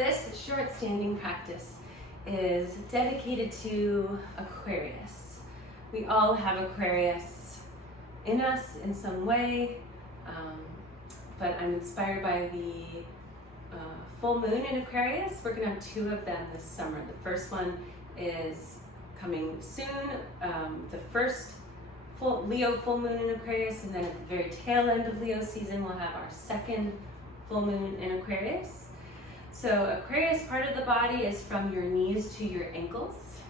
This short standing practice is dedicated to Aquarius. We all have Aquarius in us in some way, but I'm inspired by the full moon in Aquarius. We're gonna have 2 of them this summer. The first one is coming soon, the first Leo full moon in Aquarius, and then at the very tail end of Leo season, we'll have our second full moon in Aquarius. So Aquarius part of the body is from your knees to your ankles.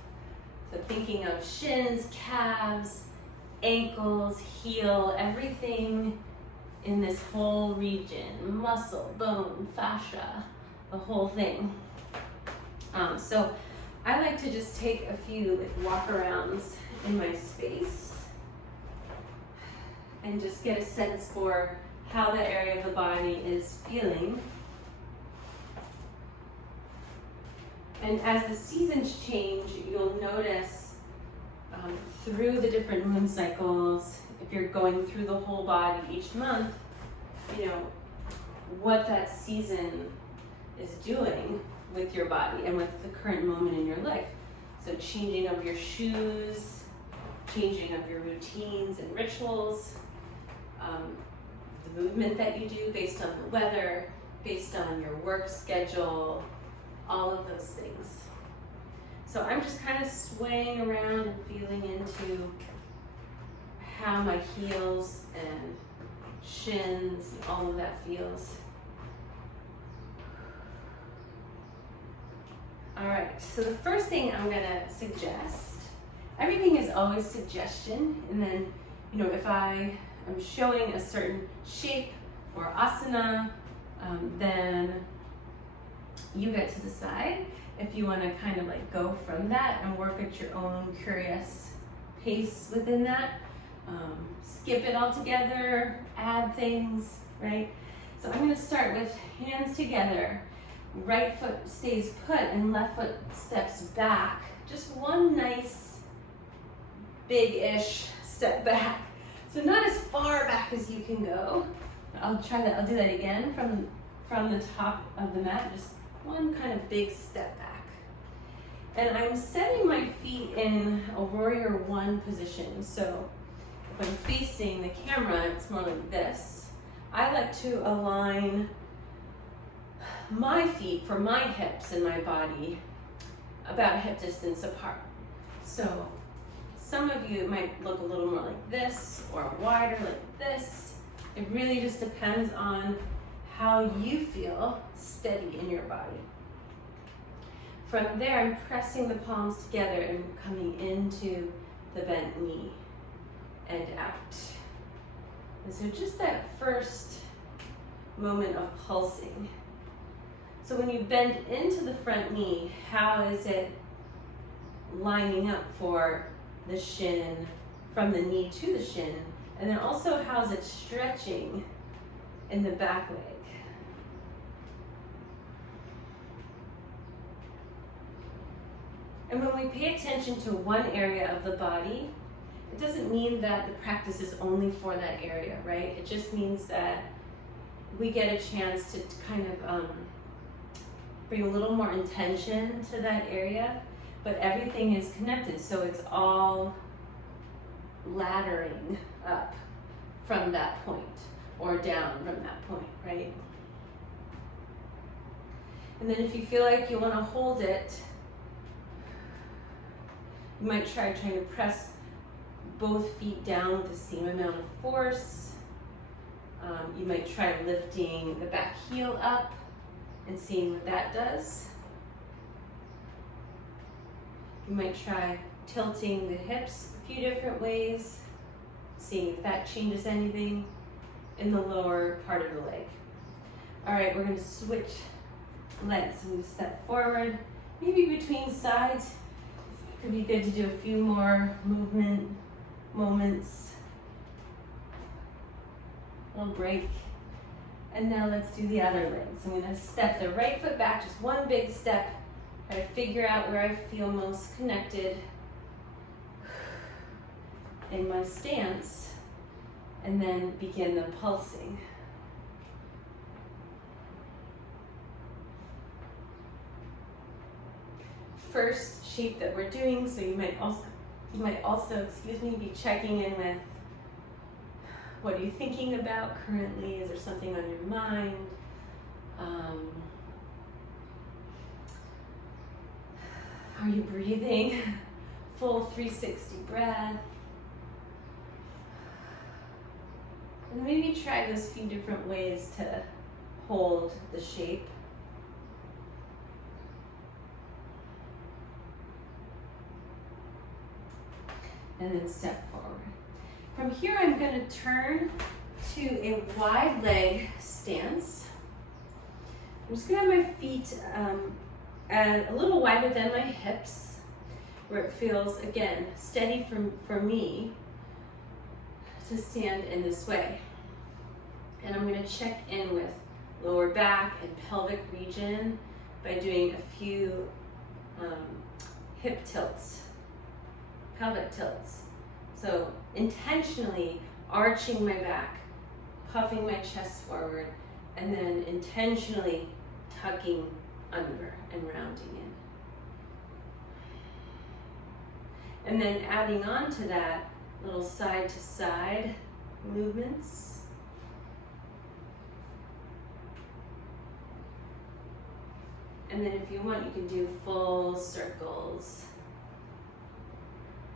So thinking of shins, calves, ankles, heel, everything in this whole region, muscle, bone, fascia, the whole thing. So I like to just take a few walk-arounds in my space and just get a sense for how that area of the body is feeling. And as the seasons change, you'll notice through the different moon cycles, if you're going through the whole body each month, you know, what that season is doing with your body and with the current moment in your life. So changing of your shoes, changing of your routines and rituals, the movement that you do based on the weather, based on your work schedule, all of those things. So I'm just kind of swaying around and feeling into how my heels and shins and all of that feels. All right, so the first thing I'm gonna suggest, everything is always suggestion, and then, you know, if I am showing a certain shape or asana, then you get to decide if you want to kind of like go from that and work at your own curious pace within that. Skip it all together, add things, right? So I'm going to start with hands together. Right foot stays put and left foot steps back. Just one nice big-ish step back. So not as far back as you can go. I'll do that again from the top of the mat, just one kind of big step back. And I'm setting my feet in a warrior 1 position. So if I'm facing the camera, it's more like this. I like to align my feet for my hips and my body about a hip distance apart. So some of you might look a little more like this or wider like this. It really just depends on how you feel steady in your body. From there, I'm pressing the palms together and coming into the bent knee and out. And so just that first moment of pulsing. So when you bend into the front knee, how is it lining up for the shin, from the knee to the shin? And then also, how is it stretching in the back leg? And when we pay attention to one area of the body, it doesn't mean that the practice is only for that area, right? It just means that we get a chance to kind of bring a little more intention to that area, but everything is connected, so it's all laddering up from that point or down from that point, right? And then if you feel like you want to hold it, you might try trying to press both feet down with the same amount of force. You might try lifting the back heel up and seeing what that does. You might try tilting the hips a few different ways, seeing if that changes anything in the lower part of the leg. All right, we're going to switch legs. Move step forward, maybe between sides. Could be good to do a few more movement moments. A little break. And now let's do the other legs. I'm going to step the right foot back, just one big step. Try to figure out where I feel most connected in my stance, and then begin the pulsing. first shape that we're doing, so you might also, excuse me, be checking in with what are you thinking about currently? Is there something on your mind? Are you breathing? Full 360 breath. And maybe try those few different ways to hold the shape. And then step forward. From here, I'm going to turn to a wide leg stance. I'm just going to have my feet a little wider than my hips, where it feels, again, steady for me to stand in this way. And I'm going to check in with lower back and pelvic region by doing a few hip tilts, pelvic tilts. So intentionally arching my back, puffing my chest forward, and then intentionally tucking under and rounding in. And then adding on to that, little side to side movements. And then if you want, you can do full circles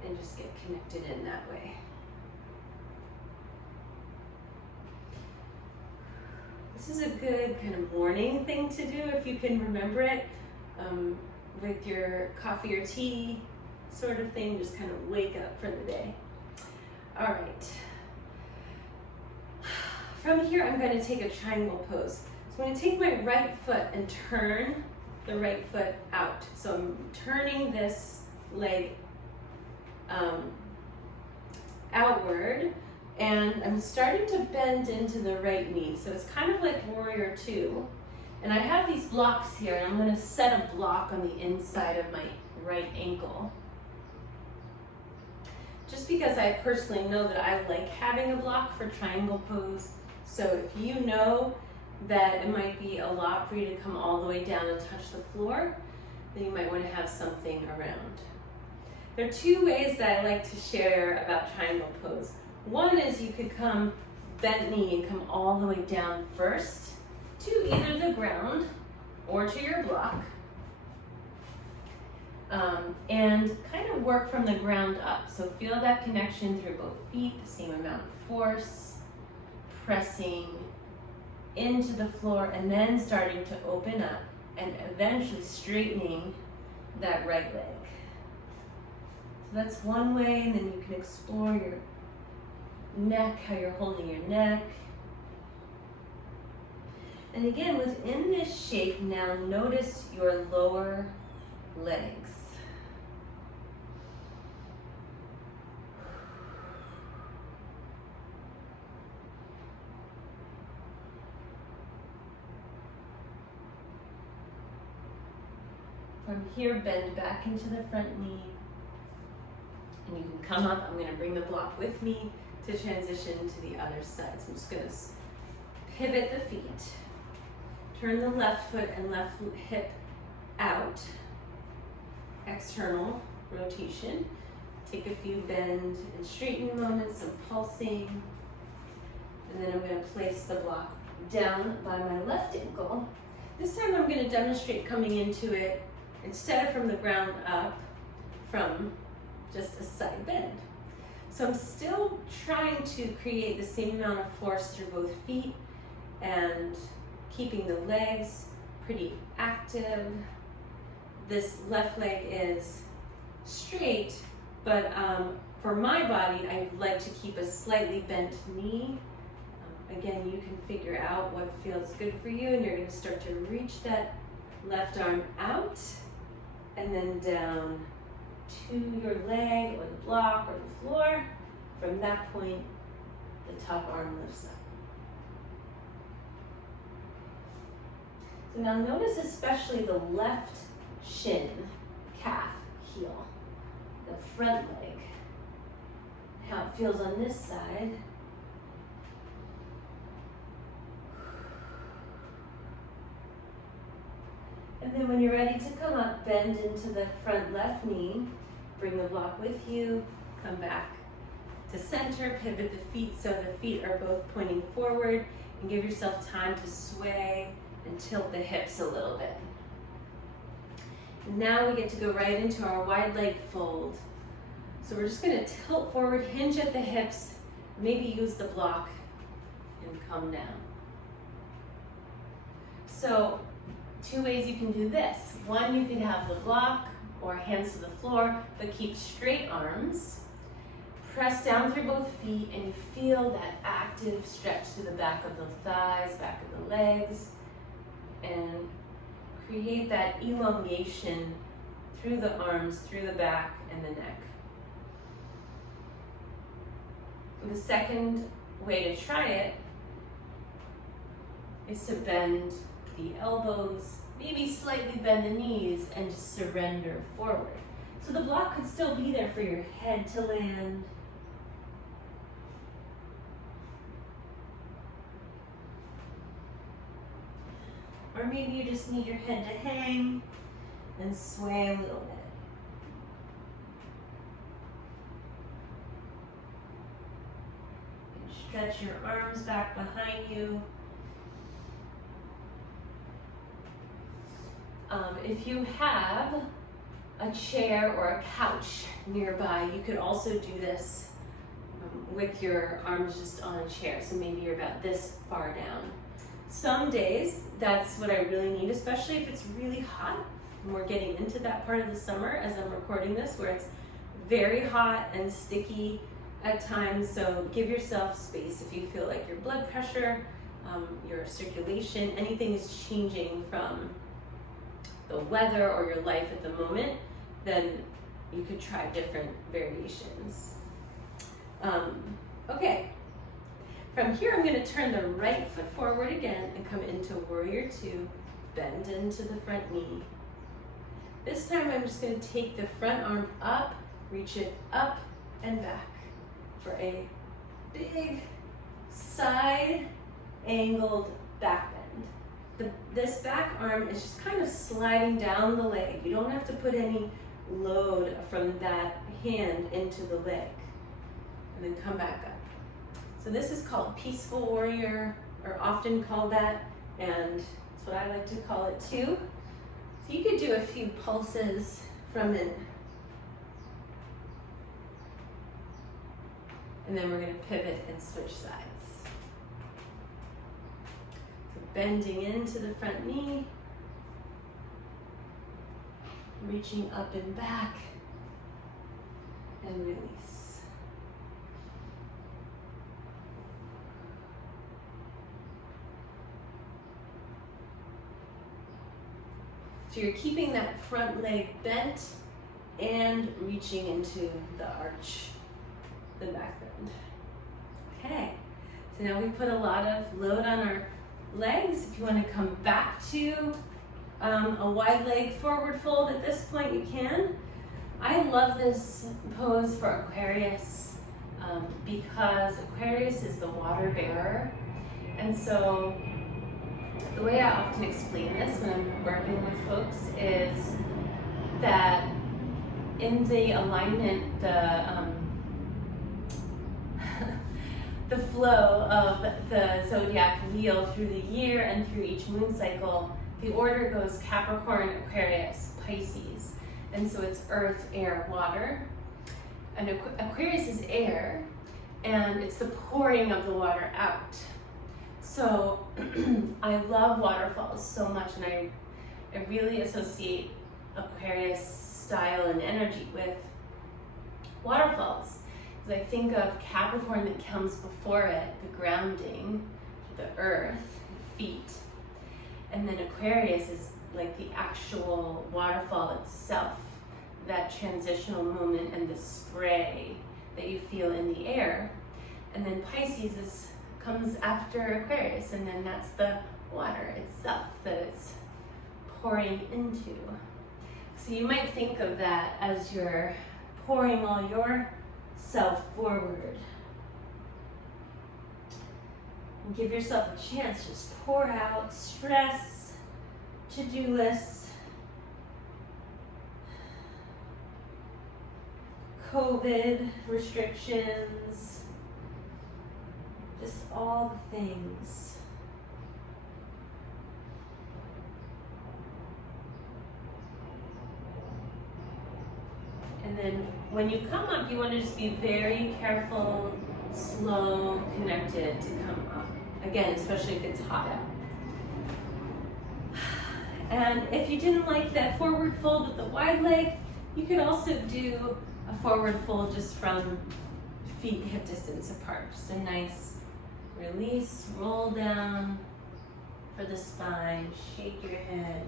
and just get connected in that way. This is a good kind of morning thing to do if you can remember it, with your coffee or tea sort of thing, just kind of wake up for the day. All right. From here, I'm going to take a triangle pose. So I'm going to take my right foot and turn the right foot out. So I'm turning this leg outward, and I'm starting to bend into the right knee. So it's kind of like warrior two. And I have these blocks here, and I'm going to set a block on the inside of my right ankle. Just because I personally know that I like having a block for triangle pose. So if you know that it might be a lot for you to come all the way down and touch the floor, then you might want to have something around. There are two ways that I like to share about triangle pose. One is you could come bent knee and come all the way down first to either the ground or to your block. And kind of work from the ground up. So feel that connection through both feet, the same amount of force, pressing into the floor, and then starting to open up and eventually straightening that right leg. So that's one way, and then you can explore your neck, how you're holding your neck. And again, within this shape now, notice your lower legs. From here, bend back into the front knee. And you can come up. I'm going to bring the block with me to transition to the other side. So I'm just going to pivot the feet. Turn the left foot and left hip out. External rotation. Take a few bend and straighten moments, some pulsing. And then I'm going to place the block down by my left ankle. This time I'm going to demonstrate coming into it instead of from the ground up, from just a side bend. So I'm still trying to create the same amount of force through both feet and keeping the legs pretty active. This left leg is straight, but for my body, I like to keep a slightly bent knee. Again, you can figure out what feels good for you, and you're going to start to reach that left arm out and then down to your leg or the block or the floor. From that point, the top arm lifts up. So now notice especially the left shin, calf, heel, the front leg, how it feels on this side. And then when you're ready to come up, bend into the front left knee. Bring the block with you. Come back to center. Pivot the feet so the feet are both pointing forward. And give yourself time to sway and tilt the hips a little bit. Now we get to go right into our wide leg fold. So we're just going to tilt forward, hinge at the hips, maybe use the block, and come down. So 2 ways you can do this. One, you can have the block or hands to the floor, but keep straight arms. Press down through both feet and you feel that active stretch through the back of the thighs, back of the legs, and create that elongation through the arms, through the back and the neck. The second way to try it is to bend the elbows, maybe slightly bend the knees, and just surrender forward. So the block could still be there for your head to land. Or maybe you just need your head to hang and sway a little bit. Stretch your arms back behind you. If you have a chair or a couch nearby, you could also do this with your arms just on a chair. So maybe you're about this far down. Some days, that's what I really need, especially if it's really hot. And we're getting into that part of the summer as I'm recording this, where it's very hot and sticky at times. So give yourself space if you feel like your blood pressure, your circulation, anything is changing from the weather or your life at the moment, then you could try different variations. Okay. From here, I'm going to turn the right foot forward again and come into Warrior Two, bend into the front knee. This time, I'm just going to take the front arm up, reach it up and back for a big side angled back bend. This back arm is just kind of sliding down the leg. You don't have to put any load from that hand into the leg. And then come back up. So this is called Peaceful Warrior, or often called that, and that's what I like to call it too. So you could do a few pulses from it. And then we're going to pivot and switch sides. So bending into the front knee, reaching up and back, and release. So you're keeping that front leg bent and reaching into the arch, the back bend. Okay, so now we put a lot of load on our legs. If you want to come back to a wide leg forward fold at this point, you can. I love this pose for Aquarius because Aquarius is the water bearer. And so the way I often explain this when I'm working with folks is that in the alignment, the flow of the zodiac wheel through the year and through each moon cycle, the order goes Capricorn, Aquarius, Pisces. And so it's earth, air, water. And Aquarius is air, and it's the pouring of the water out. So I love waterfalls so much, and I really associate Aquarius style and energy with waterfalls. Because I think of Capricorn that comes before it, the grounding, the earth, the feet. And then Aquarius is like the actual waterfall itself, that transitional moment and the spray that you feel in the air. And then Pisces comes after Aquarius, and then that's the water itself that it's pouring into. So you might think of that as you're pouring all yourself forward. And give yourself a chance, just pour out stress, to-do lists, COVID restrictions, just all the things. And then when you come up, you want to just be very careful, slow, connected to come up. Again, especially if it's hot out. And if you didn't like that forward fold with the wide leg, you could also do a forward fold just from feet hip distance apart. Just a nice release, roll down for the spine, shake your head.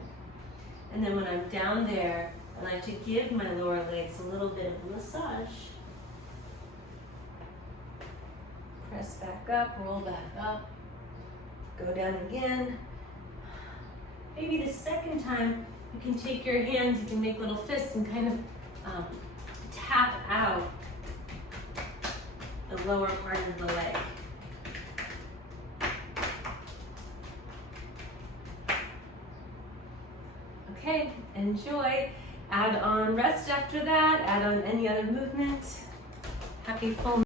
And then when I'm down there, I like to give my lower legs a little bit of a massage. Press back up, roll back up, go down again. Maybe the second time, you can take your hands, you can make little fists and kind of tap out the lower part of the leg. Okay, enjoy. Add on rest after that, add on any other movement. Happy full